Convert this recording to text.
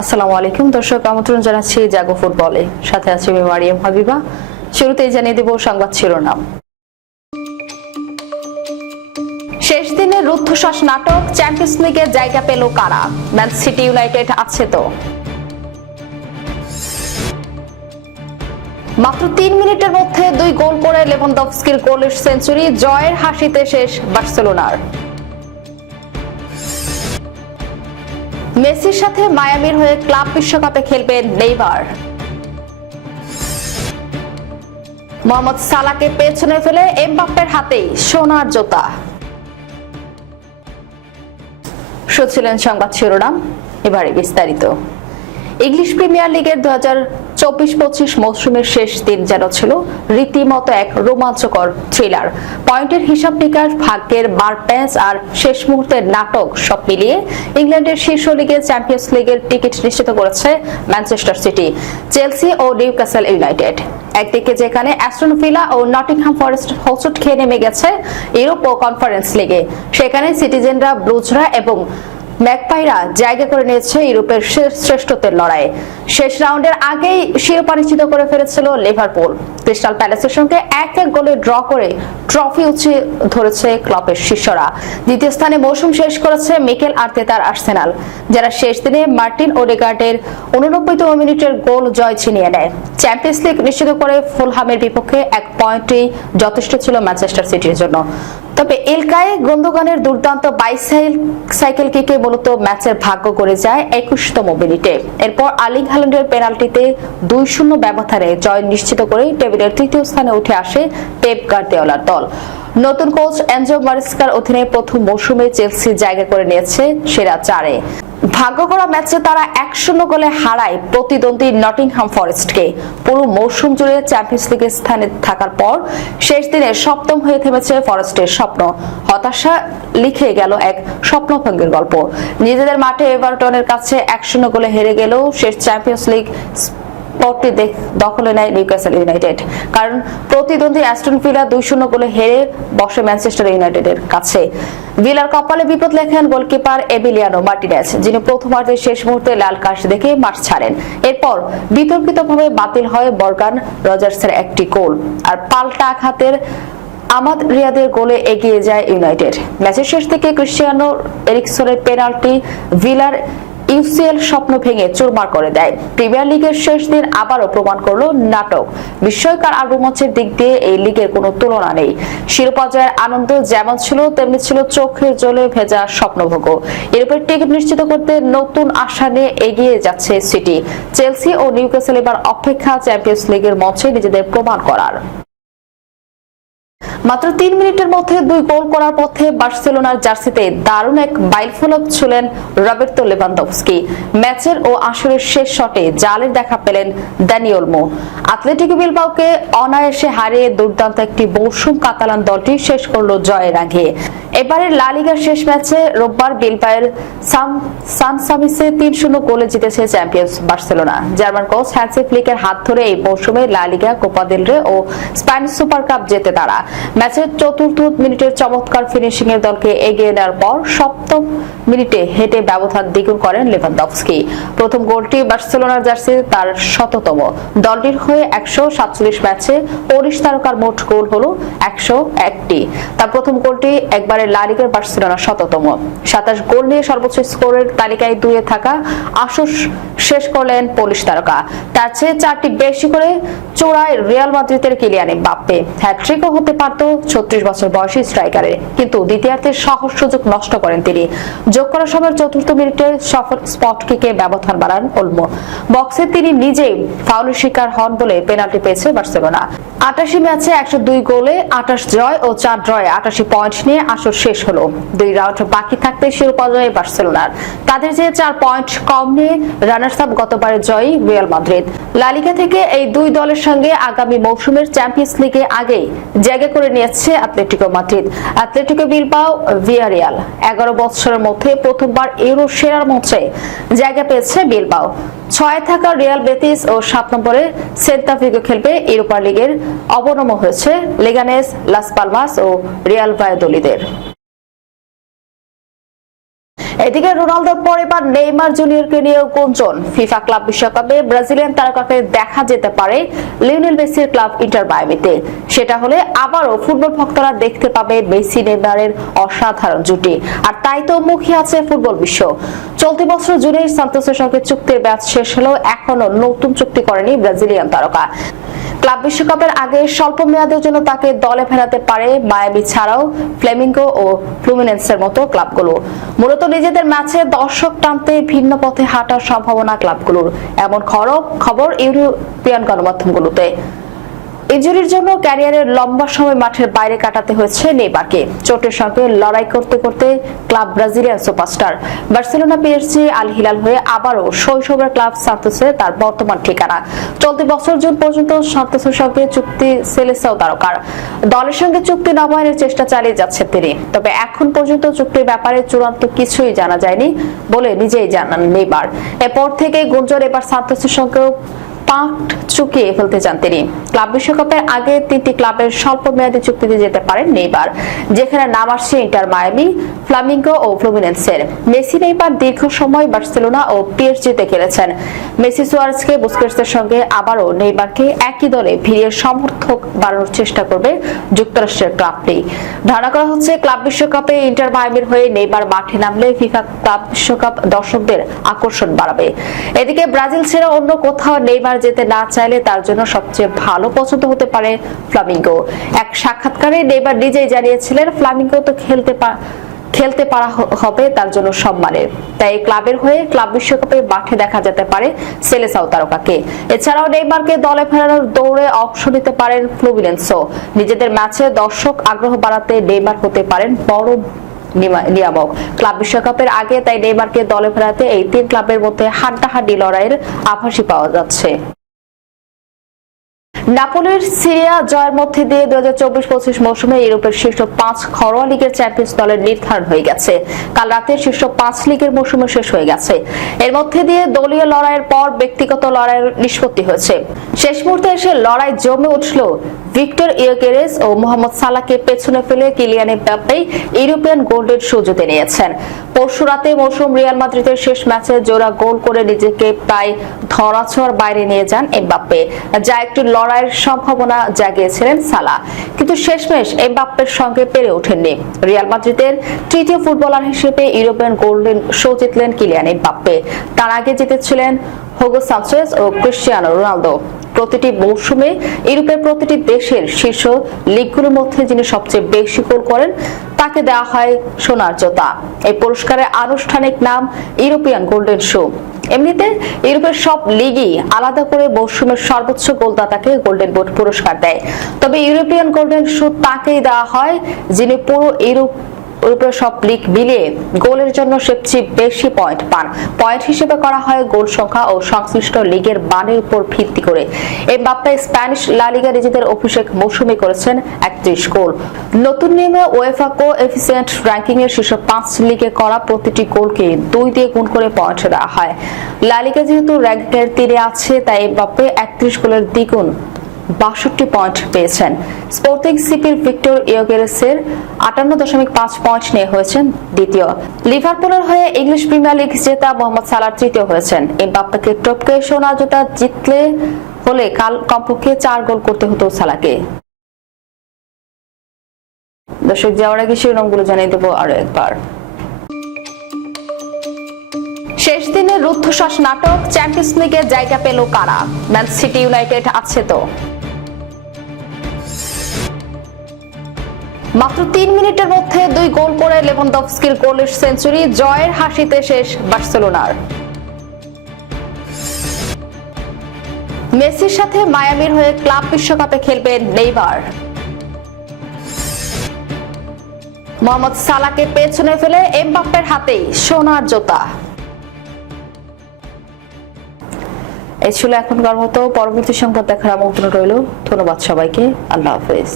আসসালামু আলাইকুম। দর্শক, আমন্ত্রণ জানাচ্ছি জাগো ফুটবলে। সাথে আছি আমি মারিয়াম হাবিবা। শুরুতেই জানিয়ে দেব সংবাদ শিরোনাম। শেষ দিনে রুদ্ধশ্বাস নাটক, চ্যাম্পিয়ন্স লিগের জায়গা পেল কারা? ম্যান সিটি ইউনাইটেড আছে তো। মাত্র তিন মিনিটের মধ্যে দুই গোল করে লেভানডভস্কির গোলের সেঞ্চুরি, জয়ের হাসিতে শেষ বার্সেলোনার। মেসির সাথে মায়ামির হয়ে ক্লাব বিশ্বকাপে খেলবেন নেইমার। মোহাম্মদ সালাকে পেছনে ফেলে এমবাপ্পের হাতে সোনার জোতা। শুনছিলেন সংবাদ শিরোনাম, এবারে বিস্তারিত। ইংলিশ প্রিমিয়ার লিগের দু হাজার চব্বিশ পঁচিশ মৌসুমের শেষ দিন যেন ছিল রীতিমতো এক রোমাঞ্চকর থ্রিলার পয়েন্টের হিসাব নিকাশ, ভাগ্যের বার প্যাঁচ আর শেষ মুহূর্তের নাটক সব মিলিয়ে ইংল্যান্ডের শীর্ষ লিগের চ্যাম্পিয়ন্স লিগের টিকিট নিশ্চিত করেছে ম্যানচেস্টার সিটি, চেলসি ও নিউক্যাসল ইউনাইটেড। একদিকে যেখানে অ্যাস্টন ও নটিংহাম ফরেস্ট হোঁচট খেয়ে নেমে গেছে ইউরোপ ও কনফারেন্স লিগে। সেখানে সিটিজেনরা ব্লুজরা এবং ম্যাকপাইরা জায়গা করে নিয়েছে ইউরোপের শ্রেষ্ঠত্বের লড়াইয়ে শেষ রাউন্ডের আগেই শিরোপা নিশ্চিত করে ফেলেছিল লিভারপুল। ক্রিস্টাল প্যালেসের সঙ্গে এক এক গোলে ড্র করে ট্রফি উঁচে ধরেছে ক্লাবের শিষ্যরা। দ্বিতীয় স্থানে মৌসুম শেষ করেছে মিকেল আর্তেতার আর্সেনাল, যারা শেষ দিনে মার্টিন ওডেগার্ডের উননব্বইতম মিনিটের গোল জয় ছিনিয়ে নেয়। চ্যাম্পিয়ন্স লিগ নিশ্চিত করে ফুলহামের বিপক্ষে এক পয়েন্টই যথেষ্ট ছিল ম্যানচেস্টার সিটির জন্য। তবে এলকায় গন্ধগানের দুর্দান্ত বাইসাইল সাইকেল কিকে মূলত ম্যাচের ভাগ্য করে যায় একুশতম মিনিটে। এরপর আলিং হ্যালেন্ডের পেনাল্টিতে দুই শূন্য ব্যবধানে জয় নিশ্চিত করে টেবিলের তৃতীয় স্থানে উঠে আসে পেপ গার্দিওলার দল। নতুন কোচ এনজো মারিস্কার অধীনে প্রথম মৌসুমে চেলসি জায়গা করে নিয়েছে সেরা চারে। ভাগ্য করা ম্যাচে তারা এক শূন্য গোলে হারায় প্রতিদ্বন্দ্বী নটিংহাম ফরেস্টকে। পুরো মৌসুম জুড়ে চ্যাম্পিয়ন্স লিগের স্থানে থাকার পর শেষ দিনে সপ্তম হয়ে থেমেছে ফরেস্টের স্বপ্ন। হতাশা লিখে গেল এক স্বপ্নভঙ্গের গল্প। নিজেদের মাঠে এভারটনের কাছে এক শূন্য গোলে হেরে গেলেও শেষ চ্যাম্পিয়ন্স লিগ পদটি দখলে নেয় নিউক্যাসল ইউনাইটেড। কারণ প্রতিদ্বন্দ্বী অ্যাস্টন ভিলা দুই শূন্য গোলে হেরে বসে ম্যানচেস্টার ইউনাইটেডের কাছে। ভিলার কপালে বিপদ লেখেন গোলকিপার এবিলিয়ানো মার্টিনেজ, যিনি প্রথমার্ধের শেষ মুহূর্তে লাল কাশ দেখে মাঠ ছাড়েন। এরপর বিতর্কিতভাবে বাতিল হয় বর্গান রজার্সের একটি গোল। আর পাল্টা আঘাতের আমাদ রিয়াদের গোলে এগিয়ে যায় ইউনাইটেড। ম্যাচের শেষ থেকে ক্রিশ্চিয়ানো এরিকসনের পেনাল্টি ভিলার ইউসিএল স্বপ্ন ভেঙে চুরমার করে দেয়। প্রিমিয়ার লিগের শেষ দিন আবারও প্রমাণ করল নাটক। বিস্ময়কর আর রোমাঞ্চের দিক দিয়ে এই লিগের কোনো তুলনা নেই। শিরোপা জয়ের আনন্দ যেমন ছিল, তেমনি ছিল চোখের জলে ভেজা স্বপ্নভোগ। ইউরোপের টিকিট নিশ্চিত করতে নতুন আশা নিয়ে এগিয়ে যাচ্ছে সিটি। চেলসি ও নিউক্যাসল এবার অপেক্ষা চ্যাম্পিয়ন্স লিগের মঞ্চে নিজেদের প্রমাণ করার। মাত্র তিন মিনিটের মধ্যে দুই গোল করার পথে বার্সেলোনার জার্সিতে দারুণ এক বাইলফলক ছিলেন রবের্তো লেভানডভস্কি। ম্যাচের ও আসরের শেষ শটে জালের দেখা পেলেন দানিওলমো আথলেটিকো বিলবাওকে অনায়াসে হারিয়ে দুর্দান্ত একটি মৌসুম কাতালান দলটি শেষ করল জয়ের আগে। এবারের লা লিগার শেষ ম্যাচে রোববার বিলবায়ের সাম সান সামিসে তিন শূন্য গোলে জিতেছে Champions Barcelona. German coach Hansi ফ্লিকের হাত ধরে এই মৌসুমে লা লিগা কোপা দেল রে ও স্প্যানিশ সুপার কাপ জেতে তারা। ম্যাচের চতুর্থ মিনিটের চমৎকার ফিনিশিং এর দলকে এগিয়ে নেওয়ার পর সপ্তম মিনিটে হেঁটে ব্যবধান দ্বিগুণ করেন লেভানডভস্কি প্রথম গোলটি বার্সেলোনার জার্সি, তার শততম। দলটির হয়ে একশো সাতচল্লিশ ম্যাচে পরিশ তারকার মোট গোল হলো একশো একটি। তার প্রথম গোলটি একবারে লালিগের বার্সেলোনার শততম। সাতাশ গোল নিয়ে সর্বোচ্চ স্কোরের তালিকায় দুয়ে থাকা আসর শেষ করলেন পোলিশ তারকা। তার চেয়ে চারটি বেশি করে চোরায় রিয়াল মাদ্রিদের কিলিয়ানে বাপ্পে হ্যাট্রিকও হতে পারত ছত্রিশ বছর বয়সী স্ট্রাইকারে কিন্তু দ্বিতীয়ার্ধের সহজ সুযোগ নষ্ট করেন তিনি। যোগ করার সময় চতুর্থ মিনিটে সফল স্পট কিকে ব্যবধান বাড়ান ওলমো। বক্সে তিনি নিজেই শিকার হন বলে পেনাল্টি পেয়েছে বার্সেলোনা। আটাশি ম্যাচে একশো দুই গোলে আটাশ জয় ও চার ড্রয়ে আটাশি পয়েন্ট নিয়ে আসর শেষ হলো। দুই রাউন্ড বাকি থাকতে শিরোপা জয়ে বার্সেলোনার। তাদের যে চার পয়েন্ট কম নিয়ে রানার্স আপ গতবারের জয়ী রিয়াল মাদ্রিদ। লালিগা থেকে এই দুই দলের সঙ্গে আগামী মৌসুমের চ্যাম্পিয়ন্স লিগে আগেই জায়গা করে নিয়েছে Atletico Madrid Atletico Bilbao Villarreal এগারো বছরের মধ্যে প্রথমবার ইউরো সেরার মঞ্চে জায়গা পেয়েছে বিলবাও ছয় থাকা রিয়াল বেতিস ও সাত নম্বরে সেন্তা ভিগো খেলবে ইউরোপা লিগের অবনম হয়েছে লেগানেস লাস পালমাস ও রিয়াল ভায়াদোলিদের এদিকে রোনালদোর পর এবার নেইমার জুনিয়রকে নিয়ে গুঞ্জন। ফিফা ক্লাব বিশ্বকাপে ব্রাজিলিয়ান তারকাকে দেখা যেতে পারে লিওনেল মেসির ক্লাব ইন্টার মায়ামিতে। সেটা হলে আবারও ফুটবল ভক্তরা দেখতে পাবে মেসি নেইমারের অসাধারণ জুটি। আর তাই তো মুখী আছে ফুটবল বিশ্ব। চলতি বছর জুনে সান্তোসের সঙ্গে চুক্তির ব্যাচ শেষ হলেও এখনও নতুন চুক্তি করেনি ব্রাজিলিয়ান তারকা। ক্লাব বিশ্বকাপের আগে স্বল্প মেয়াদের জন্য তাকে দলে ফেরাতে পারে মায়াবি ছাড়াও ফ্লেমিঙ্গো ও ফ্লুমিনেন্সের মতো ক্লাবগুলো। মূলত নিজেদের ম্যাচে দর্শক টানতে ভিন্ন পথে হাঁটার সম্ভাবনা ক্লাবগুলোর। এমন খবর ইউরোপিয়ান গণমাধ্যমগুলোতে। ইঞ্জুরির জন্য ক্যারিয়ারের লম্বা সময় মাঠের বাইরে কাটাতে হয়েছে নেইমারকে। চোটের সঙ্গে লড়াই করতে করতে club Brazilian superstar Barcelona PSG Al Hilal হয়ে আবারও শৈশবের ক্লাব সান্তোসে তার বর্তমান ঠিকানা। চলতি বছর জুন পর্যন্ত সান্তোসের সঙ্গে চুক্তি সেলেসাও তারকার। দলের সঙ্গে চুক্তি নবায়নের চেষ্টা চালিয়ে যাচ্ছেন তিনি। তবে এখন পর্যন্ত চুক্তির ব্যাপারে চূড়ান্ত কিছুই জানা যায়নি বলে নিজেই জানান নেইমার। এরপর থেকে গুঞ্জন এবার সান্তোসের সঙ্গেও পাট চুকিয়ে ফেলতে চান তিনি। ক্লাব বিশ্বকাপের আগে তিনটি ক্লাবের স্বল্প মেয়াদী চুক্তিতে যেতে পারেন নেইবার যেখানে নাম আসছে ইন্টার মায়ামি, ফ্লামিঙ্গো ও ফ্লুমিনেন্সের। মেসি নেইবার দীর্ঘ সময় বার্সেলোনা ও পিএসজিতে খেলেছেন। মেসি সুয়ারেজকে বুস্কেটসের সঙ্গে আবারও নেইবারকে একই দলে ভিড়িয়ে সমর্থক বাড়ানোর চেষ্টা করবে যুক্তরাষ্ট্রের ক্লাবটি। ধারণা করা হচ্ছে ক্লাব বিশ্বকাপে ইন্টার মায়ামির হয়ে নেইবার মাঠে নামলে ফিফা ক্লাব বিশ্বকাপ দর্শকদের আকর্ষণ বাড়াবে। এদিকে ব্রাজিল ছেড়ে অন্য কোথাও নেইমার যেতে না চাইলে তার জন্য সবচেয়ে ভালো পছন্দ হতে পারে ফ্লামিঙ্গো। এক সাক্ষাৎকারে নেইমার নিজেই জানিয়েছিলেন, ফ্লামিঙ্গো তো খেলতে পা- খেলতে পারা হবে তার জন্য সম্মানের তাই এই ক্লাবের হয়ে ক্লাব বিশ্বকাপে মাঠে দেখা যেতে পারে সেলেসাও তারকাকে। এছাড়াও নেইমারকে দলে ফেরানোর দৌড়ে অংশ নিতে পারেন ফ্লুমিনেন্সও নিজেদের ম্যাচে দর্শক আগ্রহ বাড়াতে নেইমার হতে পারেন বড় নিয়ামক। ক্লাব বিশ্বকাপের আগে তাই নেইমারকে দলে ফেরাতে এই তিন ক্লাবের মধ্যে হাড্ডাহাড্ডি লড়াইয়ের আভাসই পাওয়া যাচ্ছে। নাপোলির সিরিয়া জয়ের মধ্যে দিয়ে হাজার চব্বিশ পঁচিশ মৌসুমে ইউরোপের শীর্ষ পাঁচ ঘরোয়া লিগের চ্যাম্পিয়ন্স দলের নির্ধারণ হয়ে গেছে। কাল রাতে শীর্ষ পাঁচ লিগের মৌসুমে শেষ হয়ে গেছে। এর মধ্যে দিয়ে দলীয় লড়াইয়ের পর ব্যক্তিগত লড়াইয়ের নিষ্পত্তি হয়েছে। শেষ মুহূর্তে এসে লড়াই জমে উঠল ভিক্টর ইয়োকেরেস ও মোহাম্মদ সালাকে পেছনে ফেলে কিলিয়ান এমবাপ্পে ইউরোপিয়ান গোল্ডের সুযোগে নিয়েছেন পরশু রাতে মৌসুম রিয়াল মাদ্রিদের শেষ ম্যাচে জোড়া গোল করে নিজেকে প্রায় ধরাছোঁয়ার বাইরে নিয়ে যান এমবাপ্পে, যা একটু লড়াইয়ের সম্ভাবনা জাগিয়েছিলেন সালা কিন্তু শেষমেশ এমবাপ্পের সঙ্গে পেরে ওঠেননি। রিয়াল মাদ্রিদের তৃতীয় ফুটবলার হিসেবে ইউরোপিয়ান গোল্ডেন শো জিতলেন কিলিয়ান এমবাপ্পে। তার আগে জিতেছিলেন হোগো সানচেজ ও ক্রিশ্চিয়ানো রোনালদো। প্রতিটি মৌসুমে, ইউরোপের প্রতিটি দেশের শীর্ষ লিগগুলোর মধ্যে যিনি সবচেয়ে বেশি গোল করেন, তাকে দেওয়া হয় সোনার জোতা। এই পুরস্কারের আনুষ্ঠানিক নাম ইউরোপিয়ান গোল্ডেন শো। এমনিতে ইউরোপের সব লিগই আলাদা করে মৌসুমের সর্বোচ্চ গোলদাতাকে গোল্ডেন বুট পুরস্কার দেয়। তবে ইউরোপিয়ান গোল্ডেন শো তাকেই দেওয়া হয়, যিনি পুরো ইউরোপ সব লিগ মিলিয়ে গোলের জন্য সবচেয়ে বেশি পয়েন্ট পান। পয়েন্ট হিসেবে করা হয় গোল সংখ্যা ও সংশ্লিষ্ট লিগের মানের উপর ভিত্তি করে। এমবাপ্পে স্প্যানিশ লা লিগা নিজেদের অভিষেক মৌসুমে করেছেন একত্রিশ গোল। নতুন নিয়মে ওয়েফা কো এফিসিয়েন্ট র্যাঙ্কিং এর শীর্ষ পাঁচ লিগে করা প্রতিটি গোলকে দুই দিয়ে গুণ করে পয়েন্ট দেওয়া হয়। লা লিগা যেহেতু র্যাঙ্কিং এর তীরে আছে, তাই এমবাপ্পে একত্রিশ গোলের দ্বিগুণ বাষট্টি পয়েন্ট পেয়েছেন। স্পোর্টিং সিপির ভিক্টর ইয়োগেরেসের আটান্ন দশমিক পাঁচ পয়েন্ট নিয়ে হয়েছেন দ্বিতীয়। লিভারপুলের হয়ে ইংলিশ প্রিমিয়ার লিগ জেতা মোহাম্মদ সালার তৃতীয় হয়েছেন। এমবাপ্পেকে টপকে সোনা জোতা জিতলে হলে কাল কমপক্ষে চার গোল করতে হতো সালাকে। দর্শক, যাওয়ার আগে শিরোনামগুলো জানিয়ে দেবো আরও একবার। শেষ দিনে রুদ্ধশ্বাস নাটক চ্যাম্পিয়ন্স লিগে জায়গা পেল কারা? ম্যান সিটি ইউনাইটেড আছে তো। মাত্র তিন মিনিটের মধ্যে দুই গোল করে লেভানডভস্কির গোলের সেঞ্চুরি, জয়ের হাসিতে শেষ বার্সেলোনার। মেসির সাথে মায়ামির হয়ে ক্লাব বিশ্বকাপে খেলবেন নেইমার। মোহাম্মদ সালাকে পেছনে ফেলে এমবাপ্পের হাতেই সোনার জোতা। এই ছিল এখনকার মতো। পরবর্তী সংবাদ দেখার আমন্ত্রণ রইল। ধন্যবাদ সবাইকে। আল্লাহ হাফেজ।